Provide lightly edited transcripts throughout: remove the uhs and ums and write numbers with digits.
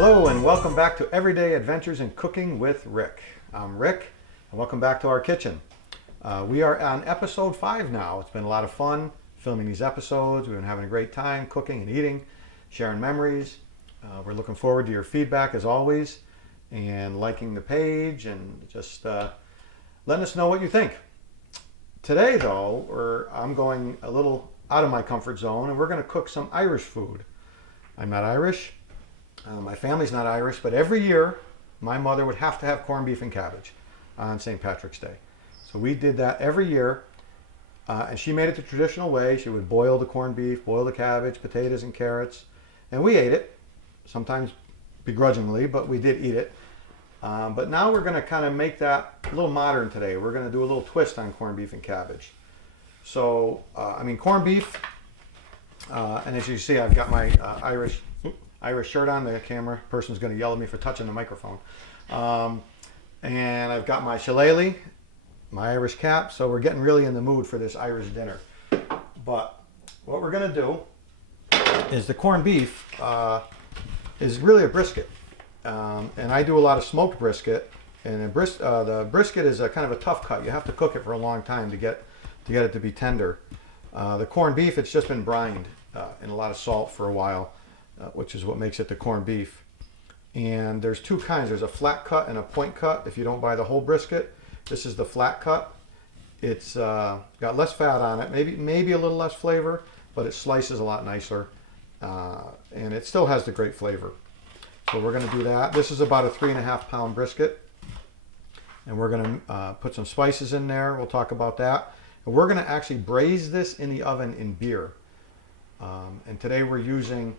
Hello and welcome back to Everyday Adventures in Cooking with Rick. I'm Rick and welcome back to our kitchen. We are on episode 5 now. It's been a lot of fun filming these episodes. We've been having a great time cooking and eating, sharing memories. We're looking forward to your feedback as always and liking the page and just letting us know what you think. Today though, I'm going a little out of my comfort zone and we're going to cook some Irish food. I'm not Irish. My family's not Irish, but every year my mother would have to have corned beef and cabbage on St. Patrick's Day. So we did that every year, and she made it the traditional way. She would boil the corned beef, boil the cabbage, potatoes and carrots, and we ate it, sometimes begrudgingly, but we did eat it. But now we're going to kind of make that a little modern today. We're going to do a little twist on corned beef and cabbage. So, corned beef, and as you see, I've got my Irish shirt on. The camera person's going to yell at me for touching the microphone. And I've got my shillelagh, my Irish cap, so we're getting really in the mood for this Irish dinner. But what we're going to do is the corned beef is really a brisket. And I do a lot of smoked brisket. And the brisket is a kind of a tough cut. You have to cook it for a long time to get it to be tender. The corned beef, it's just been brined in a lot of salt for a while. Which is what makes it the corned beef. And there's two kinds. There's a flat cut and a point cut if you don't buy the whole brisket. This is the flat cut. It's got less fat on it, maybe a little less flavor, but it slices a lot nicer. And it still has the great flavor. So we're going to do that. This is about a 3.5 pound brisket. And we're going to put some spices in there. We'll talk about that. And we're going to actually braise this in the oven in beer. And today we're using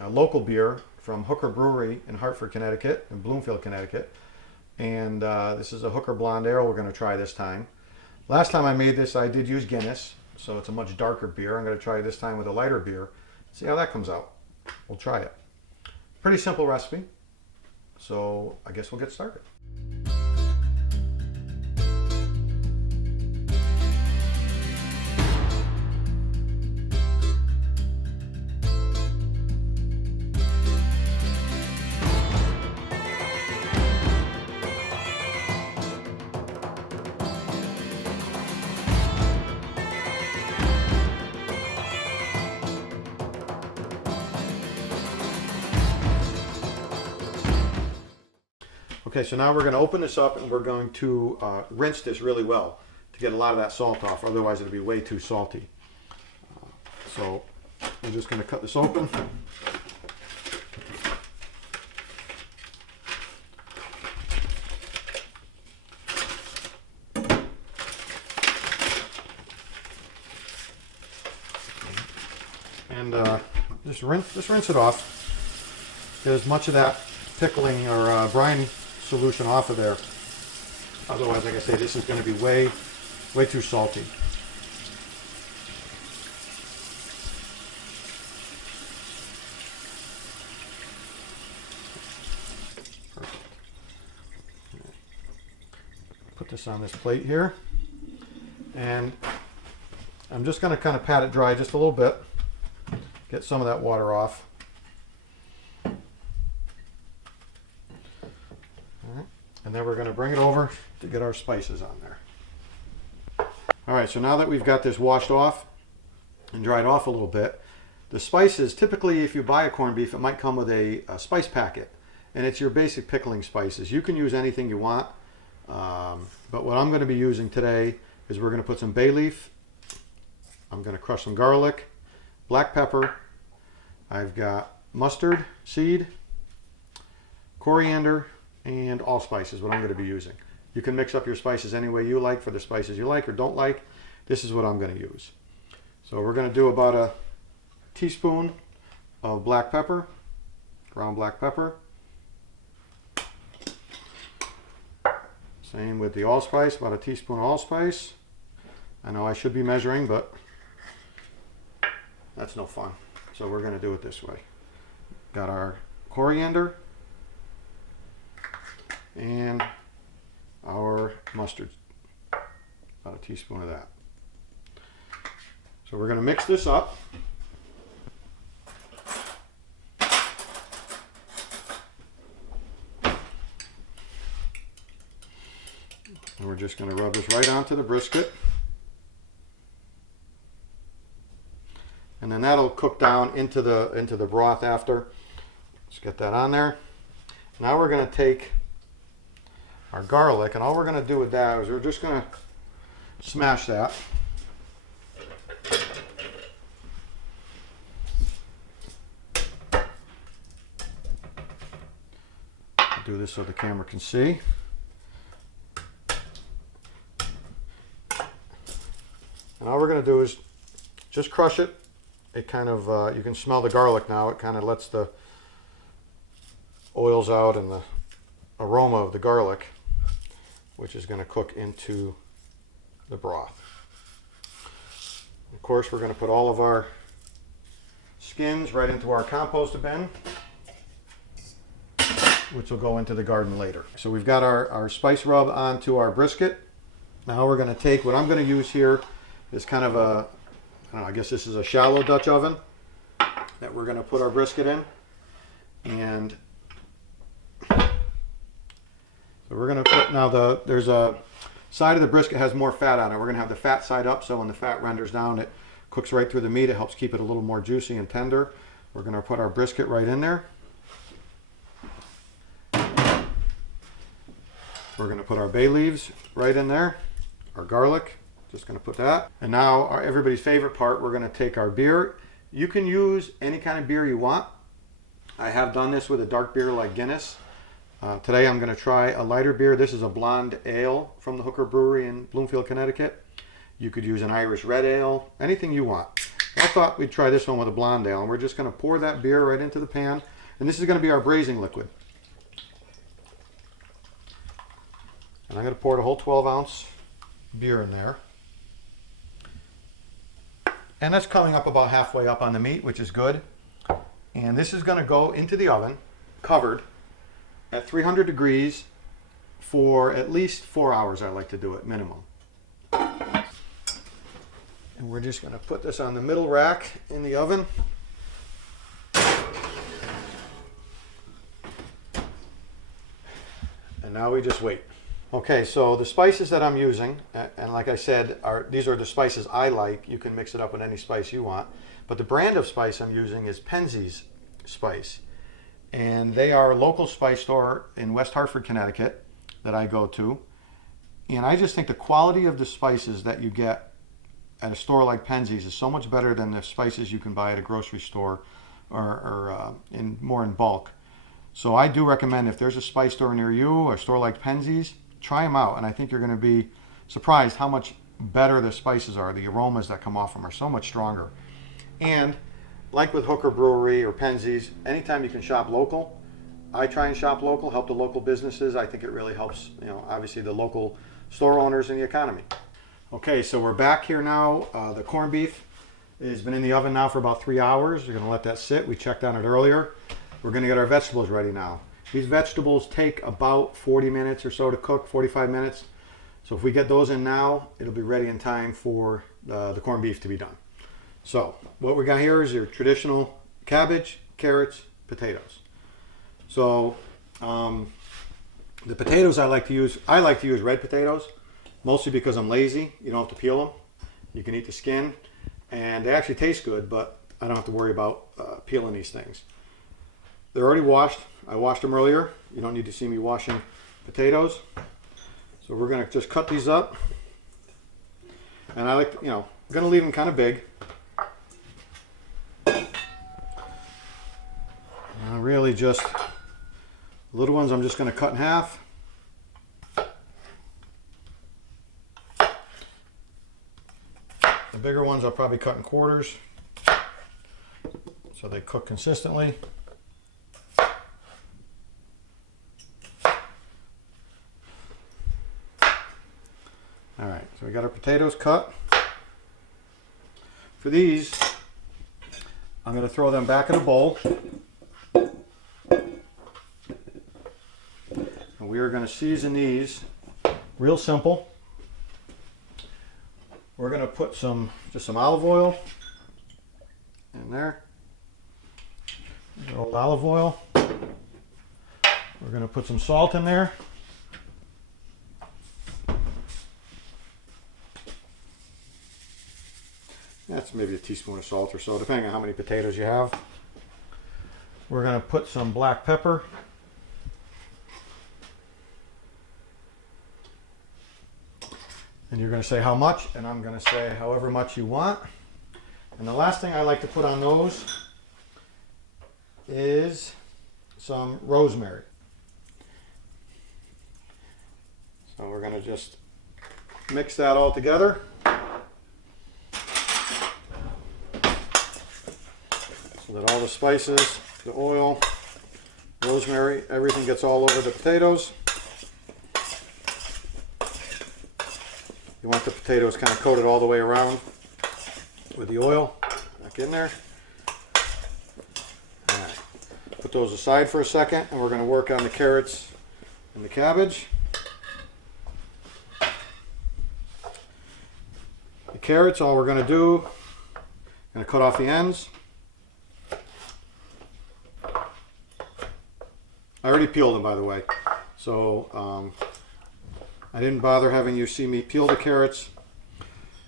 a local beer from HOOKER Brewery in Hartford, Connecticut, in Bloomfield, Connecticut. And this is a HOOKER Blonde Ale we're going to try this time. Last time I made this, I did use Guinness, so it's a much darker beer. I'm going to try this time with a lighter beer. See how that comes out. We'll try it. Pretty simple recipe, so I guess we'll get started. Okay, so now we're going to open this up and we're going to rinse this really well to get a lot of that salt off. Otherwise, it'll be way too salty. So we're just going to cut this open. And just rinse it off. Get as much of that pickling or brine solution off of there. Otherwise, like I say, this is going to be way too salty. Perfect. Put this on this plate here, and I'm just going to kind of pat it dry just a little bit, get some of that water off. And then we're going to bring it over to get our spices on there. All right, so now that we've got this washed off and dried off a little bit, the spices, typically if you buy a corned beef, it might come with a spice packet. And it's your basic pickling spices. You can use anything you want. But what I'm going to be using today is we're going to put some bay leaf. I'm going to crush some garlic, black pepper. I've got mustard seed, coriander, and allspice is what I'm going to be using. You can mix up your spices any way you like for the spices you like or don't like. This is what I'm going to use. So we're going to do about a teaspoon of black pepper, ground black pepper. Same with the allspice, about a teaspoon of allspice. I know I should be measuring, but that's no fun. So we're going to do it this way. Got our coriander and our mustard, about a teaspoon of that. So we're going to mix this up. And we're just going to rub this right onto the brisket. And then that'll cook down into the broth after. Let's get that on there. Now we're going to take our garlic, and all we're going to do with that is we're just going to smash that. Do this so the camera can see. And all we're going to do is just crush it. It kind of, you can smell the garlic now. It kind of lets the oils out and the aroma of the garlic, which is going to cook into the broth. Of course, we're going to put all of our skins right into our compost bin, which will go into the garden later. So we've got our spice rub onto our brisket. Now we're going to take, what I'm going to use here is kind of a, I don't know, I guess this is a shallow Dutch oven that we're going to put our brisket in. And so we're going to put, now there's a side of the brisket has more fat on it. We're going to have the fat side up, so when the fat renders down, it cooks right through the meat. It helps keep it a little more juicy and tender. We're going to put our brisket right in there. We're going to put our bay leaves right in there, our garlic, just going to put that. And now everybody's favorite part, we're going to take our beer. You can use any kind of beer you want. I have done this with a dark beer like Guinness. Today I'm going to try a lighter beer. This is a blonde ale from the HOOKER Brewery in Bloomfield, Connecticut. You could use an Irish red ale, anything you want. I thought we'd try this one with a blonde ale, and we're just going to pour that beer right into the pan. And this is going to be our braising liquid. And I'm going to pour the whole 12-ounce beer in there. And that's coming up about halfway up on the meat, which is good. And this is going to go into the oven, covered, at 300 degrees for at least 4 hours. I like to do it, minimum. And we're just going to put this on the middle rack in the oven. And now we just wait. Okay, so the spices that I'm using, and like I said, these are the spices I like. You can mix it up with any spice you want. But the brand of spice I'm using is Penzeys Spice. And they are a local spice store in West Hartford, Connecticut that I go to. And I just think the quality of the spices that you get at a store like Penzeys is so much better than the spices you can buy at a grocery store or more in bulk. So I do recommend, if there's a spice store near you, a store like Penzeys, try them out, and I think you're going to be surprised how much better the spices are. The aromas that come off them are so much stronger. And like with HOOKER Brewery or Penzeys, anytime you can shop local, I try and shop local, help the local businesses. I think it really helps, obviously the local store owners and the economy. Okay, so we're back here now. The corned beef has been in the oven now for about 3 hours. We're going to let that sit. We checked on it earlier. We're going to get our vegetables ready now. These vegetables take about 40 minutes or so to cook, 45 minutes. So if we get those in now, it'll be ready in time for the corned beef to be done. So what we got here is your traditional cabbage, carrots, potatoes. So the potatoes I like to use red potatoes, mostly because I'm lazy. You don't have to peel them. You can eat the skin, and they actually taste good, but I don't have to worry about peeling these things. They're already washed. I washed them earlier. You don't need to see me washing potatoes. So we're going to just cut these up. And I like, I'm going to leave them kind of big. Really just, little ones I'm just going to cut in half. The bigger ones I'll probably cut in quarters so they cook consistently. All right, so we got our potatoes cut. For these, I'm going to throw them back in a bowl. And we are going to season these real simple. We're going to put just some olive oil in there. Good old olive oil. We're going to put some salt in there. That's maybe a teaspoon of salt or so, depending on how many potatoes you have. We're going to put some black pepper. And you're going to say how much, and I'm going to say however much you want. And the last thing I like to put on those is some rosemary. So we're going to just mix that all together. So that all the spices, the oil, rosemary, everything gets all over the potatoes. You want the potatoes kind of coated all the way around with the oil. Back in there. All right. Put those aside for a second, and we're going to work on the carrots and the cabbage. The carrots, all we're going to do, going to cut off the ends. I already peeled them, by the way, so I didn't bother having you see me peel the carrots.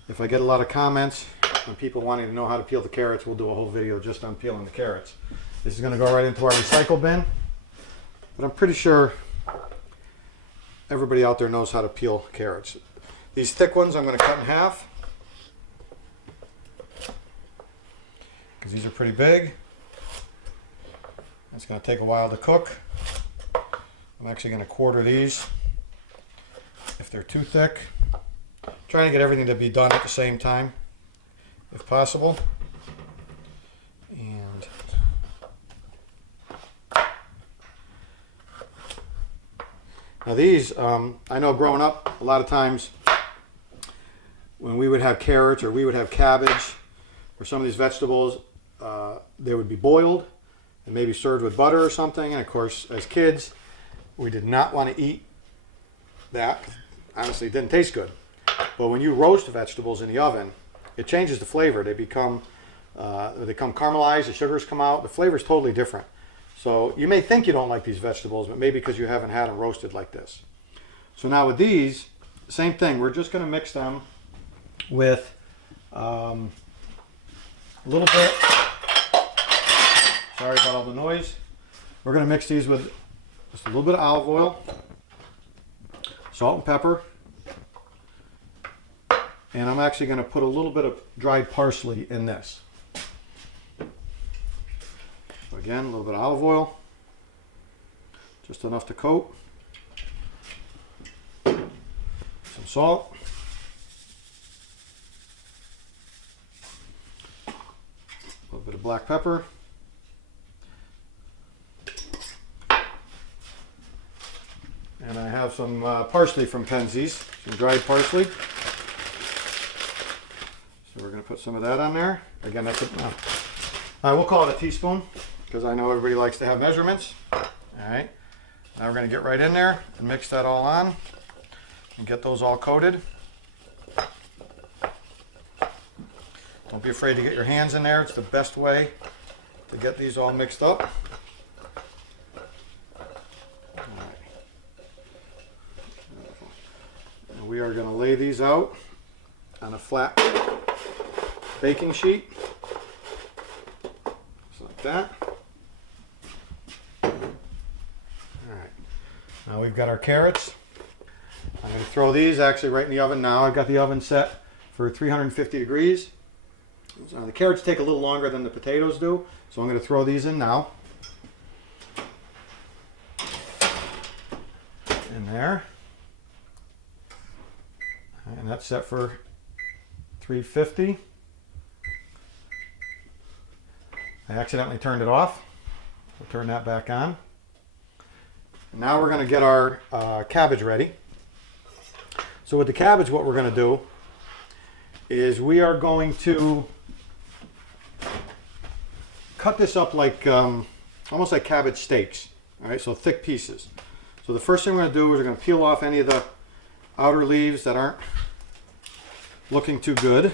If I get a lot of comments on people wanting to know how to peel the carrots, we'll do a whole video just on peeling the carrots. This is going to go right into our recycle bin, but I'm pretty sure everybody out there knows how to peel carrots. These thick ones I'm going to cut in half because these are pretty big. It's going to take a while to cook. I'm actually going to quarter these if they're too thick. I'm trying to get everything to be done at the same time, if possible. And now these, I know growing up, a lot of times when we would have carrots or we would have cabbage or some of these vegetables, they would be boiled and maybe served with butter or something. And of course, as kids, we did not want to eat that. Honestly, it didn't taste good. But when you roast vegetables in the oven, it changes the flavor. They become caramelized, the sugars come out, the flavor is totally different. So you may think you don't like these vegetables, but maybe because you haven't had them roasted like this. So now with these, same thing. We're just going to mix them with a little bit. Sorry about all the noise. We're going to mix these with just a little bit of olive oil, salt and pepper, and I'm actually going to put a little bit of dried parsley in this. So again, a little bit of olive oil, just enough to coat, some salt, a little bit of black pepper, and I have some parsley from Penzeys, some dried parsley. So we're going to put some of that on there. Again, that's we'll call it a teaspoon because I know everybody likes to have measurements. All right. Now we're going to get right in there and mix that all on and get those all coated. Don't be afraid to get your hands in there. It's the best way to get these all mixed up. We are going to lay these out on a flat baking sheet, just like that. All right, now we've got our carrots. I'm going to throw these actually right in the oven now. I've got the oven set for 350 degrees. So the carrots take a little longer than the potatoes do, so I'm going to throw these in now. In there. And that's set for 350. I accidentally turned it off. We'll turn that back on. And now we're going to get our cabbage ready. So with the cabbage, what we're going to do is we are going to cut this up like almost like cabbage steaks. All right, so thick pieces. So the first thing we're going to do is we're going to peel off any of the outer leaves that aren't looking too good.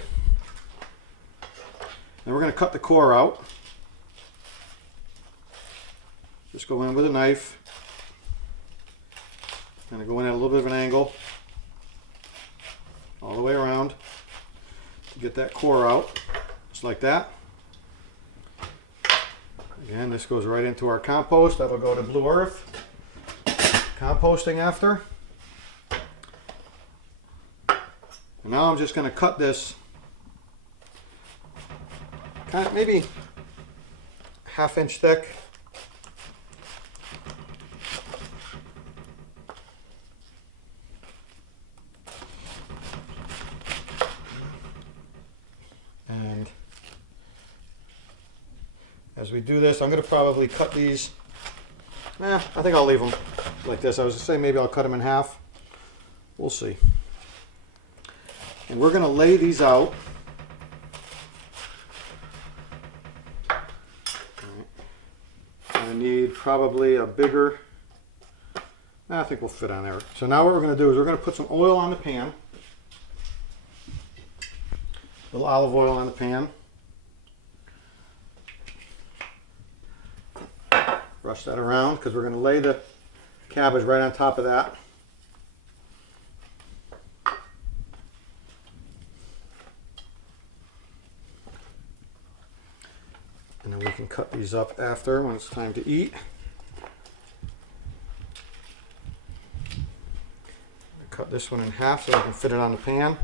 And we're going to cut the core out. Just go in with a knife. Going to go in at a little bit of an angle all the way around to get that core out. just like that. Again, this goes right into our compost. That'll go to Blue Earth. Composting after. And now I'm just going to cut this kind of maybe 1/2 inch thick. And as we do this, I'm going to probably cut these. I think I'll leave them like this. I was going to say maybe I'll cut them in half. We'll see. And we're going to lay these out. I need probably a bigger, I think we'll fit on there. So now what we're going to do is we're going to put some oil on the pan. A little olive oil on the pan. Brush that around because we're going to lay the cabbage right on top of that. And then we can cut these up after when it's time to eat. Cut this one in half so I can fit it on the pan.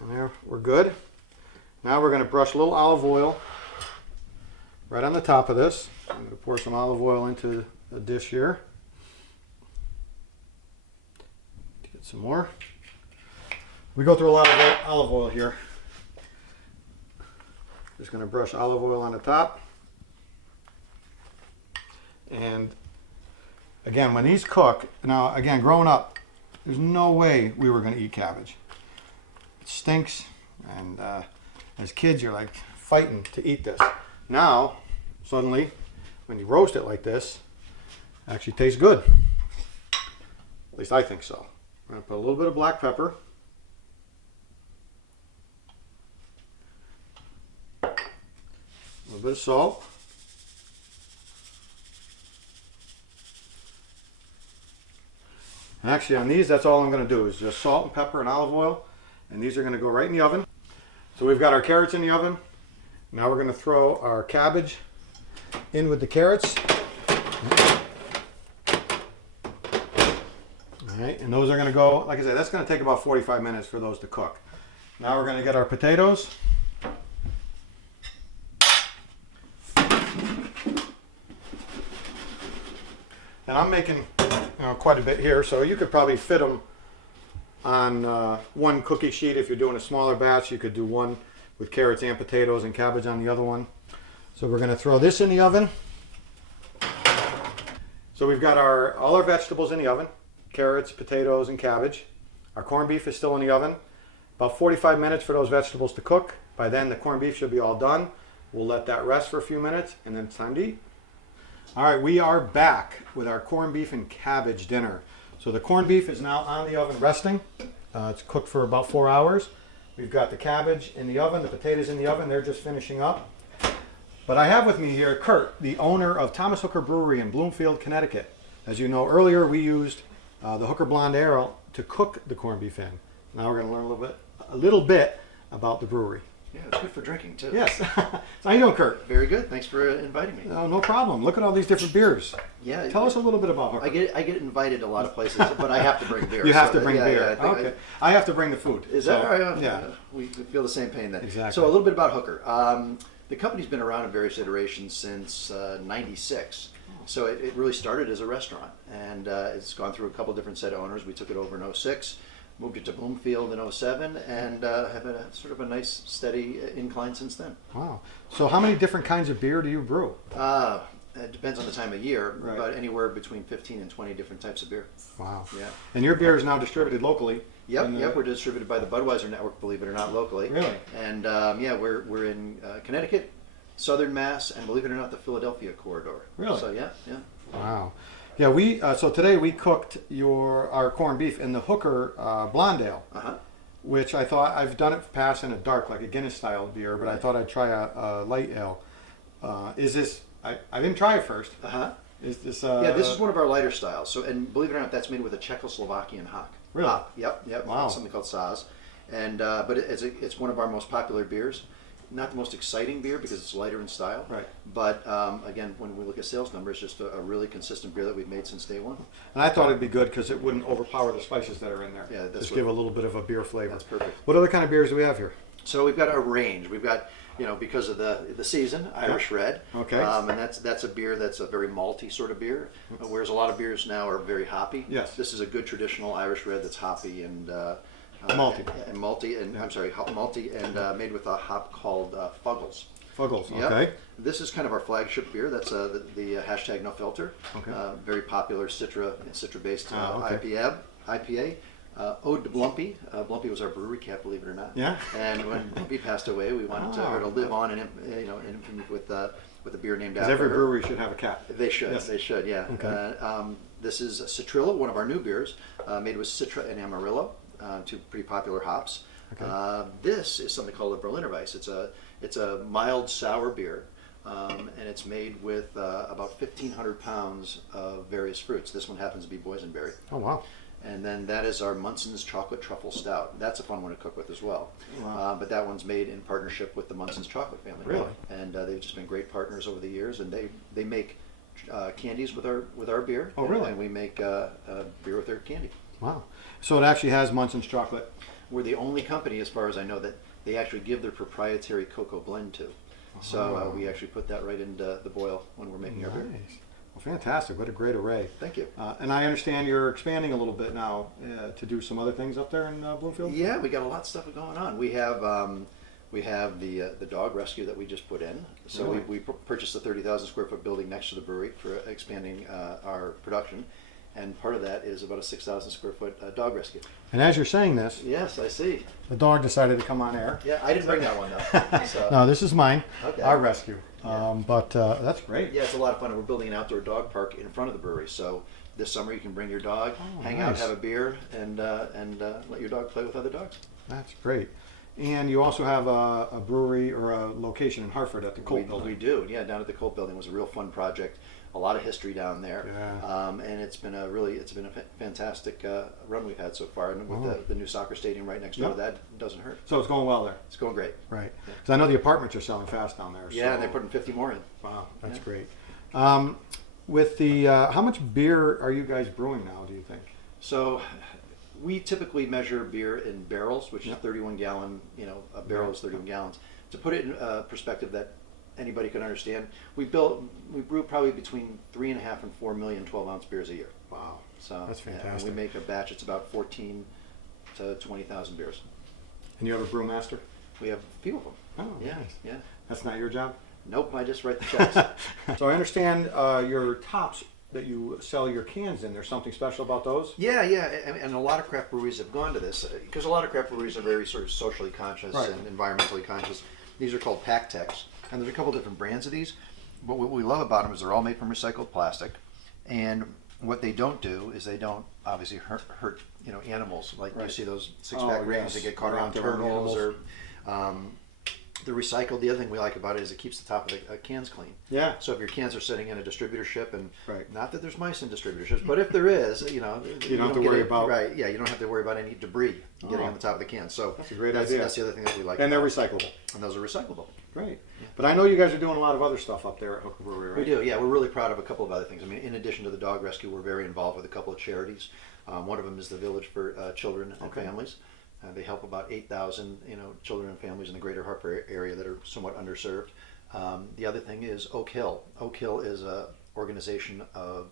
And there, we're good. Now we're going to brush a little olive oil right on the top of this. I'm going to pour some olive oil into a dish here. Get some more. We go through a lot of olive oil here. Just going to brush olive oil on the top. And again, when these cook, now again, growing up, there's no way we were going to eat cabbage. It stinks, and as kids you're like fighting to eat this. Now, suddenly, when you roast it like this, it actually tastes good. At least I think so. I'm going to put a little bit of black pepper. A little bit of salt. And actually on these, that's all I'm going to do is just salt and pepper and olive oil. And these are going to go right in the oven. So we've got our carrots in the oven. Now we're going to throw our cabbage in with the carrots. All right, and those are going to go, like I said, that's going to take about 45 minutes for those to cook. Now we're going to get our potatoes. And I'm making quite a bit here, so you could probably fit them on one cookie sheet. If you're doing a smaller batch, you could do one with carrots and potatoes and cabbage on the other one. So we're going to throw this in the oven. So we've got all our vegetables in the oven, carrots, potatoes, and cabbage. Our corned beef is still in the oven. About 45 minutes for those vegetables to cook. By then the corned beef should be all done. We'll let that rest for a few minutes and then it's time to eat. All right, we are back with our corned beef and cabbage dinner. So the corned beef is now on the oven resting. It's cooked for about 4 hours. We've got the cabbage in the oven, the potatoes in the oven. They're just finishing up. But I have with me here Kurt, the owner of Thomas Hooker Brewery in Bloomfield, Connecticut. As you know, earlier we used the Hooker Blonde Ale to cook the corned beef in. Now we're going to learn a little bit about the brewery. Yeah, it's good for drinking too. Yes. So how you doing, Kurt? Very good. Thanks for inviting me. No problem. Look at all these different beers. Yeah. Tell us a little bit about Hooker. I get invited a lot of places, but I have to bring beer. You have to bring beer. Yeah, okay. I have to bring the food. Is that right? Yeah. We feel the same pain then. Exactly. So a little bit about Hooker. The company's been around in various iterations since '96. So it really started as a restaurant, and it's gone through a couple different set of owners. We took it over in '06. Moved it to Bloomfield in '07 and have a sort of a nice steady incline since then. Wow. So how many different kinds of beer do you brew? It depends on the time of year, right. But anywhere between 15 and 20 different types of beer. Wow. Yeah. And your beer is now distributed locally? Yep, we're distributed by the Budweiser Network, believe it or not, locally. Really? And yeah, we're in Connecticut, Southern Mass, and believe it or not, the Philadelphia corridor. Really? So yeah. Wow. Yeah, so today we cooked our corned beef in the Hooker Blonde Ale, which I thought, I've done it past in a dark, like a Guinness style beer, but I thought I'd try a light ale. Is this, I didn't try it first, Is this? Yeah, this is one of our lighter styles. So, and believe it or not, that's made with a Czechoslovakian hock. Really? Yep. Wow. Something called Saz, and but it's one of our most popular beers. Not the most exciting beer because it's lighter in style. Right. But again, when we look at sales numbers, just a really consistent beer that we've made since day one. And I thought it'd be good because it wouldn't overpower the spices that are in there. Yeah, that's just give a little bit of a beer flavor. That's perfect. What other kind of beers do we have here? So we've got a range. We've got, because of the season, Irish Red. Okay. And that's a beer that's a very malty sort of beer, whereas a lot of beers now are very hoppy. Yes. This is a good traditional Irish Red that's hoppy and malty. Malty and made with a hop called Fuggles. Fuggles. Yep. Okay. This is kind of our flagship beer. That's the hashtag No Filter. Okay. Very popular Citra-based okay. IPA. Ode to Blumpy. Blumpy was our brewery cat, believe it or not. Yeah. And when Blumpy passed away, we wanted her to live on in infamy with a beer named after Every her. brewery should have a cat. They should. Yes. They should. Yeah. Okay. This is Citrilla, one of our new beers, made with Citra and Amarillo, two pretty popular hops. Okay. This is something called a Berliner Weiss. It's a mild sour beer, and it's made with about 1,500 pounds of various fruits. This one happens to be boysenberry. Oh wow. And then that is our Munson's Chocolate Truffle Stout. That's a fun one to cook with as well. Wow. But that one's made in partnership with the Munson's Chocolate family. Really? And they've just been great partners over the years. And they make candies with our beer. Oh, really? And we make beer with their candy. Wow. So it actually has Munson's chocolate. We're the only company, as far as I know, that they actually give their proprietary cocoa blend to. So we actually put that right into the boil when we're making our beer. Nice. Well, fantastic. What a great array. Thank you. And I understand you're expanding a little bit now to do some other things up there in Bloomfield? Yeah, we got a lot of stuff going on. We have the dog rescue that we just put in. So Really? we purchased a 30,000 square foot building next to the brewery for expanding our production. And part of that is about a 6,000 square foot dog rescue. And as you're saying this, Yes, I see. the dog decided to come on air. Yeah, I didn't bring that one though. So, No, this is mine, Okay. our rescue. Yeah. But that's great. yeah, it's a lot of fun. And we're building an outdoor dog park in front of the brewery. So this summer you can bring your dog, hang out, nice. have a beer, and let your dog play with other dogs. That's great. And you also have a brewery or a location in Hartford at the Colt Building. We do, yeah. Down at the Colt Building was a real fun project. A lot of history down there, Yeah. and it's been a fantastic run we've had so far. And with the new soccer stadium right next door, Yep. that doesn't hurt. So it's going well there. It's going great. Right. Because I know the apartments are selling fast down there. Yeah, so. and they're putting 50 more in. Wow, that's Yeah. great. With the, how much beer are you guys brewing now, do you think? So we typically measure beer in barrels, which is 31 gallon. A barrel is 31 gallons. To put it in perspective that anybody can understand, we brew probably between 3.5 and 4 million 12-ounce beers a year. Wow. So That's yeah, and fantastic. we make a batch. It's about 14 to 20,000 beers. And you have a brewmaster? We have a few of them. Oh, Yeah, nice. yeah. That's not your job? Nope, I just write the checks. So I understand your tops that you sell your cans in. There's something special about those? Yeah, and a lot of craft breweries have gone to this because a lot of craft breweries are very sort of socially conscious Right. and environmentally conscious. These are called Pack Techs, and there's a couple different brands of these. But what we love about them is they're all made from recycled plastic, and what they don't do is they don't obviously hurt animals. Like Right. you see those 6-pack rings yes. that get caught They're around out there with turtles, or animals. they're recycled. The other thing we like about it is it keeps the top of the cans clean. Yeah. So if your cans are sitting in a distributorship, and Right. not that there's mice in distributorships, but if there is, you don't have to get worry about- right. Yeah, you don't have to worry about any debris getting Oh. on the top of the can. So That's a great idea. That's the other thing that we like. And they're about recyclable. it. And those are recyclable. Great. But I know you guys are doing a lot of other stuff up there at Hooker Brewery, right? We do. Yeah, we're really proud of a couple of other things. I mean, in addition to the dog rescue, we're very involved with a couple of charities. One of them is the Village for Children and Okay. Families. They help about 8,000 children and families in the greater Hartford area that are somewhat underserved. The other thing is Oak Hill. Oak Hill is a organization of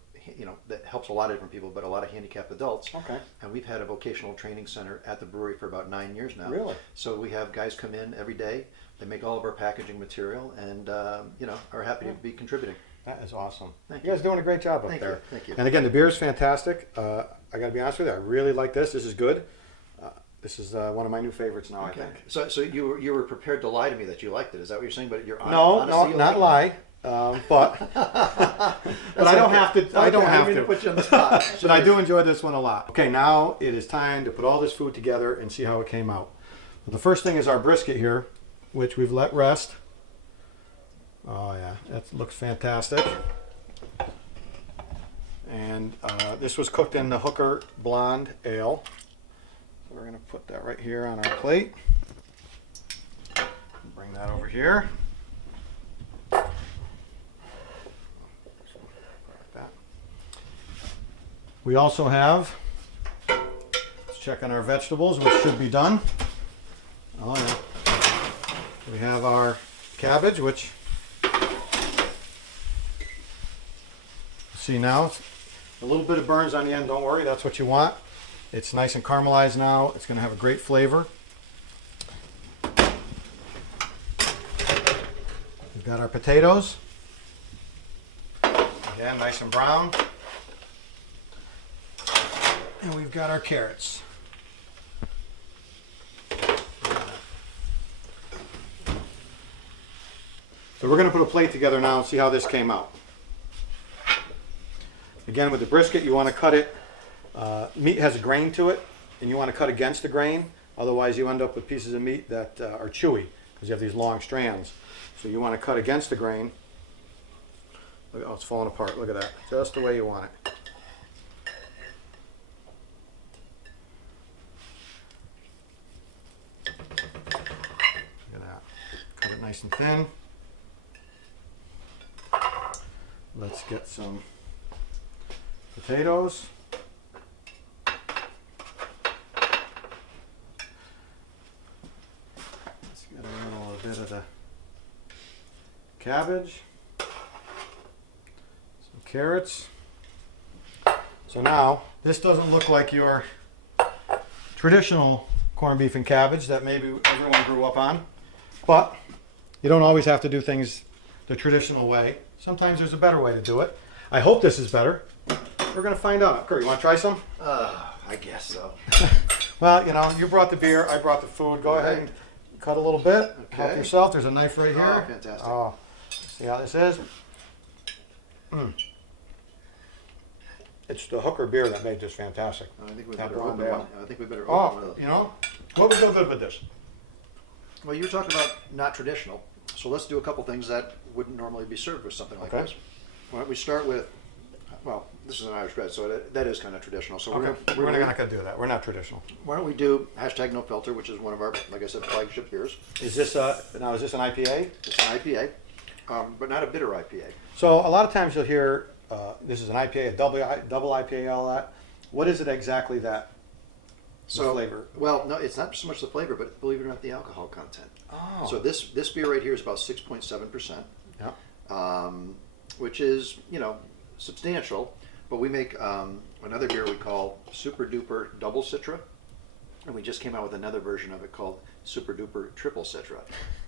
that helps a lot of different people, but a lot of handicapped adults. Okay. And we've had a vocational training center at the brewery for about 9 years now. Really? So we have guys come in every day. They make all of our packaging material, and are happy to be contributing. That is awesome. Thank You guys are doing a great job up Thank there. you, thank you. And again, the beer is fantastic. I got to be honest with you, I really like this. This is good. This is one of my new favorites now, I think. So you were prepared to lie to me that you liked it. Is that what you're saying? But you're No, honestly, you not like lie. But I don't have to. I don't have to. put you on the spot. But I do enjoy this one a lot. Okay, now it is time to put all this food together and see how it came out. The first thing is our brisket here, which we've let rest. Oh yeah, that looks fantastic. And this was cooked in the Hooker Blonde Ale. So we're going to put that right here on our plate. Bring that over here. Like that. We also have, let's check on our vegetables, which should be done. Oh yeah. We have our cabbage, which, see now, a little bit of burns on the end, don't worry, that's what you want. It's nice and caramelized now. It's going to have a great flavor. We've got our potatoes. Again, nice and brown. And we've got our carrots. So we're going to put a plate together now and see how this came out. Again, with the brisket, you want to cut it. Meat has a grain to it, and you want to cut against the grain. Otherwise, you end up with pieces of meat that are chewy because you have these long strands. So you want to cut against the grain. Look, oh, it's falling apart. Look at that. Just the way you want it. Look at that. Cut it nice and thin. Let's get some potatoes. Let's get a little bit of the cabbage, some carrots. So now, this doesn't look like your traditional corned beef and cabbage that maybe everyone grew up on, but you don't always have to do things the traditional way. Sometimes there's a better way to do it. I hope this is better. We're going to find out. Kurt, you want to try some? I guess so. Well, you know, you brought the beer, I brought the food. Go ahead and cut a little bit. Okay. Help yourself. There's a knife right here. Oh, fantastic. Oh, see how this is? It's the Hooker beer that made this fantastic. I think we That better blonde open ale. one. I think we better open one of Oh, those. you know, what would go good with this? Well, you were talking about not traditional, so let's do a couple things that wouldn't normally be served with something like Okay. this. Why don't we start with, well, this is an Irish red, so that is kind of traditional. So Okay. We're not going to do that. We're not traditional. why don't we do hashtag no filter, which is one of our, like I said, flagship beers. Is this now? Is this an IPA? It's an IPA, but not a bitter IPA. So a lot of times you'll hear this is an IPA, a double IPA, all that. What is it exactly that the flavor? Well, no, it's not so much the flavor, but believe it or not, the alcohol content. Oh. So this beer right here is about 6.7%, Yeah. which is, you know, substantial. But we make another beer we call Super Duper Double Citra, and we just came out with another version of it called Super Duper Triple Citra.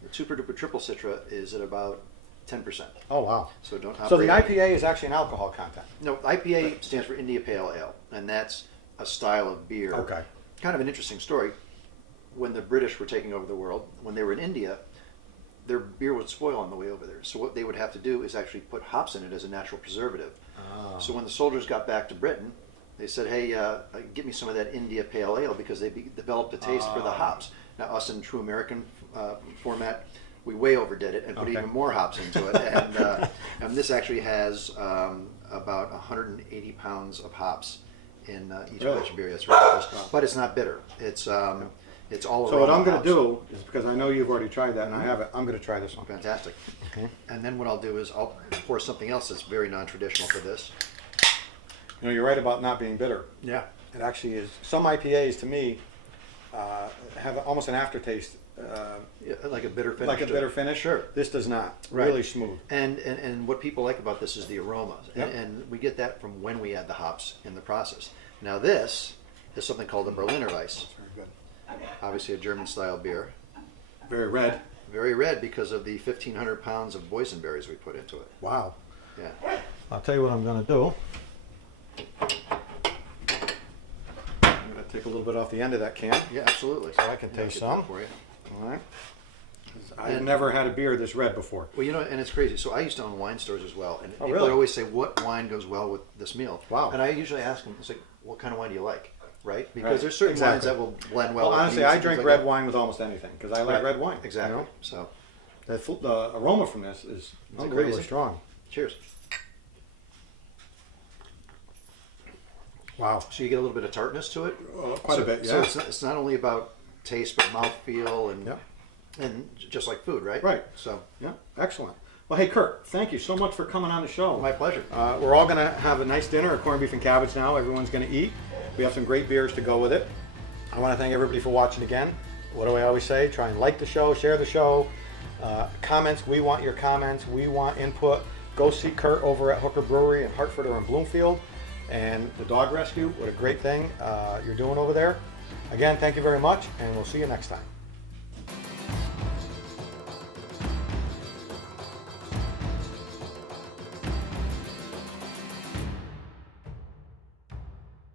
The Super Duper Triple Citra is at about 10%. Oh wow. So don't. So the operate- IPA is actually an alcohol content. No, IPA stands for India Pale Ale, and that's a style of beer. Okay. Kind of an interesting story. When the British were taking over the world, when they were in India, their beer would spoil on the way over there. So what they would have to do is actually put hops in it as a natural preservative. Oh. So when the soldiers got back to Britain, they said, "Hey, get me some of that India Pale Ale," because they developed a taste for the hops. Now, us in true American format, we way overdid it and put Okay. even more hops into it. And this actually has about 180 pounds of hops in each Really? batch of beer. That's right. But it's not bitter. It's all. So what aroma I'm going hops. to do is, because I know you've already tried that and I haven't, I'm going to try this one. Fantastic. Okay. And then what I'll do is I'll pour something else that's very non-traditional for this. You know, you're right about not being bitter. Yeah. It actually is. Some IPAs, to me, have almost an aftertaste, Yeah, like a bitter finish. like a to bitter it. finish. Sure. This does not. Right. Really smooth. And what people like about this is the aroma. Yep. And we get that from when we add the hops in the process. Now this is something called a Berliner Weiss. Very good. Obviously a German style beer. Very red. Very red because of the 1,500 pounds of boysenberries we put into it. Wow. Yeah. I'll tell you what I'm going to do. I'm going to take a little bit off the end of that can. Yeah, absolutely. So I can Yeah, taste get that some. for you. All right. I've And- never had a beer this red before. Well, you know, and it's crazy. So I used to own wine stores as well, and Oh, people really? would always say, "What wine goes well with this meal?" Wow. And I usually ask them, "It's like, what kind of wine do you like?" Right? Because Right. there's certain wines Exactly. that will blend well. Well, with honestly, meats I and drink things red like wine with almost anything because I like Right. red wine. that. Exactly. You know? So, The aroma from this is it unbelievably crazy? strong. cheers. Wow. So you get a little bit of tartness to it. Quite a bit, So yeah. it's not only about taste, but mouthfeel and Yep. and just like food, right? Right. So Yeah, excellent. Well, hey, Kurt, thank you so much for coming on the show. my pleasure. We're all going to have a nice dinner, a corned beef and cabbage now. Everyone's going to eat. We have some great beers to go with it. I want to thank everybody for watching again. What do I always say? Try and like the show, share the show. Comments, we want your comments. We want input. Go see Kurt over at Hooker Brewery in Hartford or in Bloomfield. And the dog rescue, what a great thing you're doing over there. Again, thank you very much, and we'll see you next time.